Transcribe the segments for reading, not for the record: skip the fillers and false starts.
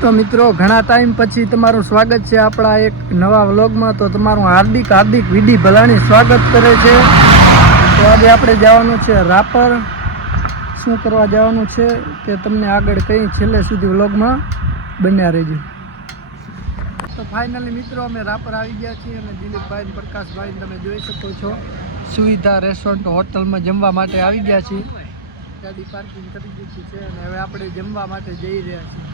તો મિત્રો ઘણા ટાઈમ પછી તમારું સ્વાગત છે આપણા એક નવા વ્લોગમાં. તો તમારું હાર્દિક વિધિ ભલાણી સ્વાગત કરે છે. તો આજે આપણે જવાનું છે રાપર. શું કરવા જવાનું છે તે તમને આગળ કઈ છેલ્લે સુધી વ્લોગમાં બન્યા રહેજો. તો ફાઇનલી મિત્રો અમે રાપર આવી ગયા છીએ અને દિલીપભાઈ પ્રકાશભાઈ તમે જોઈ શકો છો સુવિધા રેસ્ટોરન્ટ હોટલમાં જમવા માટે આવી ગયા છીએ. ગાડી પાર્કિંગ કરી દીધી છે અને હવે આપણે જમવા માટે જઈ રહ્યા છીએ.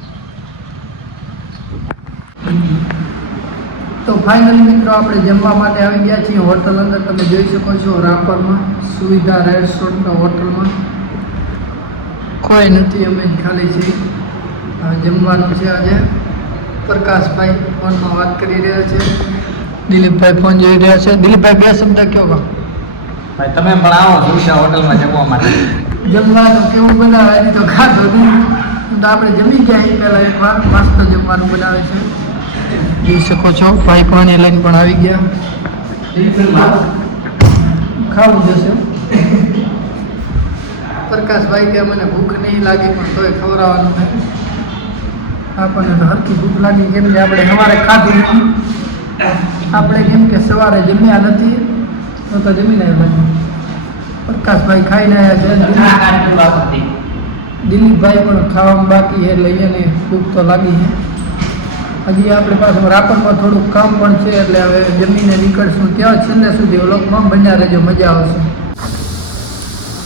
તો ફાઇનલી મિત્રો આપણે જમવા માટે આવી ગયા છીએ હોટલ અંદર. તમે જોઈ શકો છો રાપરમાં સુવિધા રેસ્ટોરન્ટ હોટલમાં કોઈ નથી, અમે ખાલી છીએ. જમવાનું છે આજે. પ્રકાશભાઈ ફોનમાં વાત કરી રહ્યા છે, દિલીપભાઈ ફોન જોઈ રહ્યા છે. દિલીપભાઈ બે શબ્દ કયો કહો ભાઈ. તમે પણ આવો સુવિધા હોટલમાં જમવા માટે. જમવાનું કેવું બનાવે એની તો ખાધો નહીં, તો આપણે જમી ગયા એ પહેલાં એકવાર મસ્ત જમવાનું બનાવે છે. જોઈ શકો છો ભાઈ પાણી લઈને પણ આવી ગયા. ખાવું જશે. પ્રકાશભાઈ કે મને ભૂખ નહીં લાગી પણ તોય ખવડાવવાનું છે. આપણને તો હરકી ભૂખ લાગી કેમ કે આપણે સવારે ખાધું નહીં. આપણે કેમ કે સવારે જમ્યા નથી તો જમીને આવ્યા. પ્રકાશભાઈ ખાઈને આવ્યા છે. દિલીપભાઈ પણ ખાવામાં બાકી છે એટલે અહીંયાને ભૂખ તો લાગી છે. હજી આપણે પાછું રાપરમાં થોડુંક કામ પણ છે એટલે હવે જમીને નીકળશું. ત્યાં છેલ્લે સુધી વ્લોગમાં બન્યા રહેજો, મજા આવશે.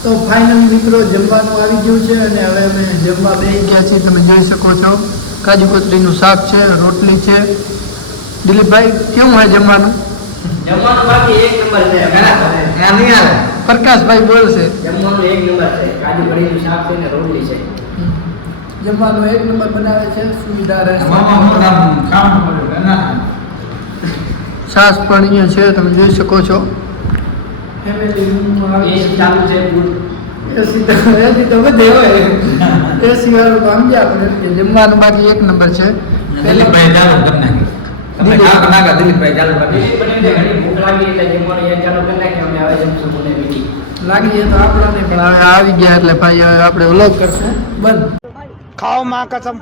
તો ફાઇનલ મિત્રો જમવાનું આવી ગયું છે અને હવે અમે જમવા બેસી ગયા છીએ. તમે જોઈ શકો છો કાજુ કતરીનું શાક છે, રોટલી છે. દિલીપભાઈ કેવું હોય જમવાનું? જમવાનું બાકી એક નંબર છે. પ્રકાશભાઈ બોલશે. જમવાનું એક નંબર છે. કાજુ કઢીનું શાક છે ને રોટલી છે. જમવાનું એક નંબર બનાવે છે સુવિધા છાસ પણ અહીંયા છે, તમે જોઈ શકો છો. ફેમિલી રૂમમાં આવે એસી ચાલુ છે. એસી તો બધે હોય. એસી વાળું તો સમજ્યા આપણે કે જમવાનું બાકી એક નંબર છે. દિલીપભાઈ ચાલુ કરી નાખી. તમે દિલીપભાઈ ચાલુ કરી. ભૂખ લાગી એટલે જમવાનું એક ચાલુ કરી નાખી. અમે આવે જમશું બોલે મીઠી લાગી તો આપણને પણ હવે આવી ગયા એટલે ભાઈ હવે આપણે વ્લોગ કરશું બંધ. ખાઓ માં કસમ.